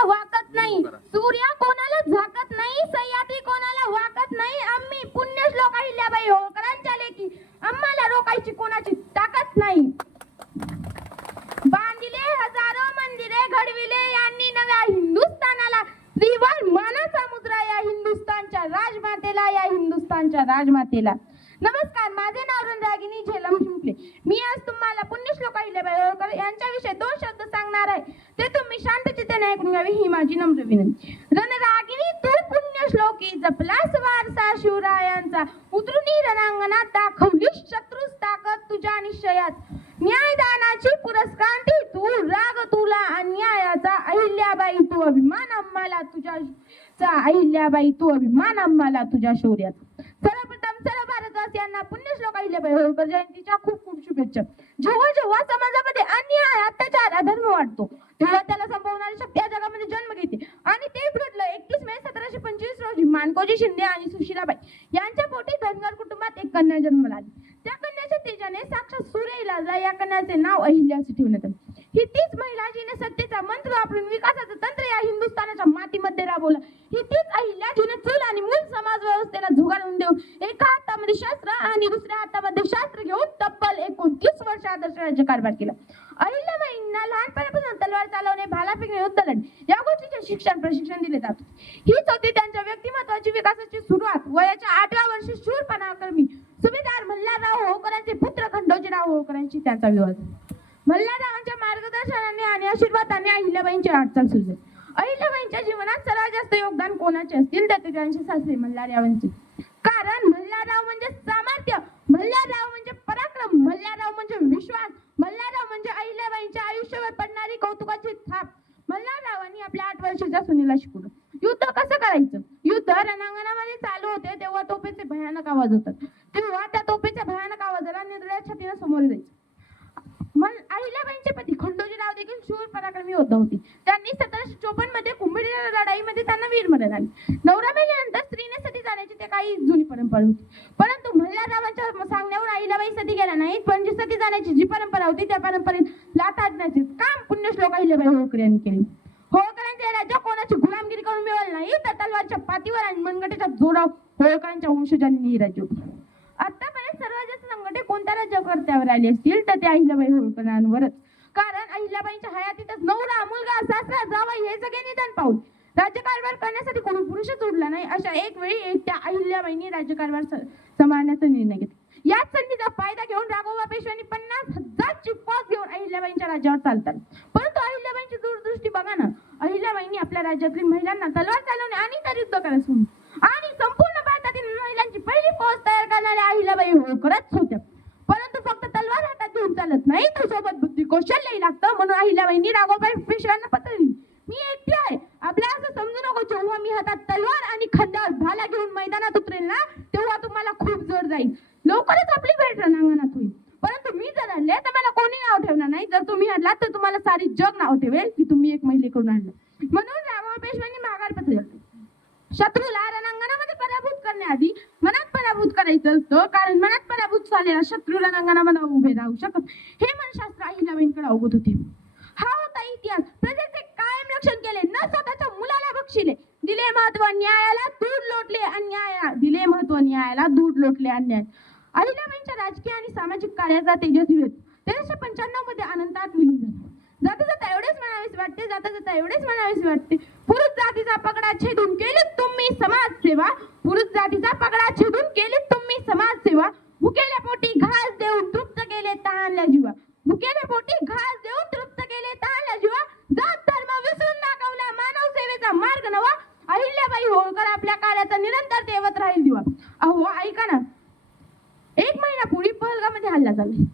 कोणाला वाकत नाही, सूर्य कोणाला झाकत नाही, सह्याद्री कोणाला वाकत नाही. आम्ही पुण्यश्लोक अहिल्याबाई होळकरांच्या लेकी, आम्हाला रोकायची कोणाची ताकद नाही. बांधिले हजारो मंदिरे घडविले यांनी नव्या हिंदुस्थानाला, त्रिवार मानाचा मुद्रा या हिंदुस्थानच्या राजमातेला, या हिंदुस्थानच्या राजमातेला. नमस्कार, माझे नाव रणरागिनी झेलम शिंपले. मी आज तुम्हाला पुण्यश्लोक अहिल्याबाई होळकर यांच्याविषयी 2 शब्द सांगणार आहे. ते तुम्ही शांत चित्ताने ऐकून घ्यावे ही माझी नम्र विनंती. रणरागिनी तू पुण्यश्लोकी, जपलास वारसा शिवरायांचा, उतरुनी रणांगणात दाखवलीस शत्रूस ताकद तुझ्या निश्चयात. न्यायदानाची पुरस्कांती तू, राग तुला अन्यायाचा, अहिल्याबाई तू अभिमान आम्हाला तुझ्या, अहिल्याबाई तू अभिमान आम्हाला तुझ्या शौर्यात. सर्वप्रथम सर्व भारतवासियांना पुण्यश्लोक अहिल्याबाई होळकर जयंतीच्या खूप खूप शुभेच्छा. जेव्हा जेव्हा समाजामध्ये अन्याय, अत्याचार, अधर्म वाढतो तेव्हा त्याला संपवणारी शक्ती या जगामध्ये जन्म घेते. आणि तेच घडलं 31 मे 1725 रोजी माणकोजी शिंदे आणि सुशीलाबाई यांच्या पोटी धनगर कुटुंबात एक कन्या जन्माला आली. त्या कन्याच्या तेजाने साक्षात सूर्य इलाजला या कन्याचे नाव अहिल्या असे ठेवण्यात आले. ही तीच महिला जिने सत्तेचा मंत्र वापरून विकासाचं तंत्र या हिंदुस्थानाच्या मातीमध्ये राबवलं. ही तीच अहिल्या जिने चूल आणि मूल समाज व्यवस्थेला झुगारून देऊन एका हातामध्ये शस्त्र आणि दुसऱ्या हातामध्ये शास्त्र घेऊन तब्बल 29 वर्ष आदर्श राज्य कारभार केला. अहिल्याबाईंना लहानपणापासून तलवार चालवणे, भाला फेकणे, युद्ध लढणे या गोष्टीचे प्रशिक्षण दिले जात. हीच होती त्यांच्या व्यक्तिमत्वाची विकासाची सुरुवात. वयाच्या 8व्या वर्षी शूरपणाकर्मी सुभेदार मल्हारराव होळकरांचे पुत्र खंडोजीराव होळकरांशी त्यांचा विवाह झाला. मल्हाररावांच्या मार्गदर्शनाने आणि आशीर्वादाने अहिल्याबाईंची वाटचाल सुरू झाली. अहिल्याबाईंच्या जीवनात सर्वात जास्त योगदान कोणाचे असतील तर त्यांचे सासरे मल्हाररावांचे. कारण मल्हारराव म्हणजे सामर्थ्य, मल्हारराव म्हणजे पराक्रम, मल्हारराव म्हणजे विश्वास, मल्हारराव म्हणजे अहिल्याबाईंच्या आयुष्यावर पडणारी कौतुकाची थाप. मल्हाररावांनी आपल्या 8 वर्षाच्या सुनेला शिकवलं युद्ध कसं करायचं. युद्ध रणांगणामध्ये चालू होते तेव्हा तोफेचे भयानक आवाज होतात. तेव्हा त्या तोफेच्या भयानक आवाजाला निरळ्या छातीने समोर जायचं. अहिल्याबाईंचे पती खंडोजीराव देखील शूर पराक्रमी योद्धा होते. त्यांनी 1754 मध्ये कुंभेरीच्या लढाईमध्ये त्यांना वीरमरण आले. नवरा मेल्यानंतर स्त्रीने सती जाण्याची ते काही जुनी परंपरा होती. परंतु मल्हाररावांच्या सांगण्यावर अहिल्याबाई सती गेल्या नाहीत. पण जी सती जाण्याची जी परंपरा होती त्या परंपरेत लाथ आणण्याचे काम पुण्यश्लोक अहिल्याबाई होळकर यांनी केले. होळकरांचे राज्य कोणाची गुलामगिरी करून मिळवलं नाही तर तलवारच्या पाठीवर आणि मनगटाच्या जोरावर होळकरांच्या वंशजांनी राज्य. आतापर्यंत सर्वात जास्त संकटे कोणत्या राज्यकर्त्यावर आली असतील तर त्या अहिल्याबाई होळकरांवरच. कारण अहिल्याबाईंच्या हयातीतच नवरा, मुलगा, सासरा, जावई हे सगळे निधन पावले. राज्यकारभार करण्यासाठी कोणी पुरुषच उरला नाही. अशा एक वेळी त्या अहिल्याबाईंनी राज्यकारभार सांभाळण्याचा निर्णय घेतला. याच संधीचा फायदा घेऊन राघोबा पेशव्यांनी 50,000ची फौज घेऊन अहिल्याबाईंच्या राज्यावर चालतात. परंतु अहिल्याबाईंची दूरदृष्टी बघा ना. अहिल्याबाईंनी आपल्या राज्यातील महिलांना तलवार चालवणे आणि तर युद्ध करायला आणि संपूर्ण भारतातील महिलांची पहिली फौज तयार करणाऱ्या अहिल्याबाई होळकरच होत्या. परंतु फक्त तलवार हातात घेऊन चालत नाही तर सोबत बुद्धी कौशल्यही लागतं. म्हणून अहिल्याबाईंनी राघोबा पेशव्यांना पत्र लिहिलं, मी एकटी आहे, आपल्या असं समजू नको. जेव्हा मी हातात तलवार आणि खांद्यावर भाला घेऊन मैदानात उतरेल ना तेव्हा तुम्हाला खूप जोर जाईल. लवकरच आपली भेट रणांगणात होईल. परंतु मी जर आणले तर मला कोणी नाव ठेवणार नाही. जर तुम्ही आणलात तर तुम्हाला सारी जग नाव ठेवेल की तुम्ही एक महिलेकडून आणलं. म्हणून राघोबा पेशव्यांनी माघार पत्र दिलं. शत्रूला रणांगणामध्ये पराभूत करण्याआधी मनात पराभूत करायचं असतं. कारण मनात पराभूत झालेला शत्रू रणांगणामध्ये उभे राहू शकत हे मनशास्त्र अहिल्याबाईंकडे अवगत होते. हा होता इतिहास. प्रजेचे कायम रक्षण केले, न स्वतःच्या मुलाला बक्षिले. दिले महत्व न्यायाला, दूध लोटले अन्याय, दिले महत्व न्यायाला, दूध लोटले अन्याय. अहिल्याबाईंच्या राजकीय आणि सामाजिक कार्याचा तेजस्वी होता. 1395 मध्ये अनंतात विलीन झाला. जाता जाता एवढेच म्हणावेसे वाटते, जाता जाता एवढेच म्हणावेसे वाटते. पुरुष जातीचा पगडा छेदून केली तुम्ही समाजसेवा, पुरुष जातीचा पगडा छेदून केली तुम्ही समाजसेवा. भुकेल्या पोटी घास देऊन तृप्त केले तहानल्या जीवा, भुकेल्या पोटी घास देऊन तृप्त केले तहानल्या जीवा. जात धर्म विसरून दाखवला मानव सेवेचा मार्ग नवा. अहिल्याबाई होळकर आपल्या कार्याचा निरंतर देवत राहील दिवा. अहो ऐका ना, 1 महिन्यापूर्वी पहलगाममध्ये हल्ला झाला.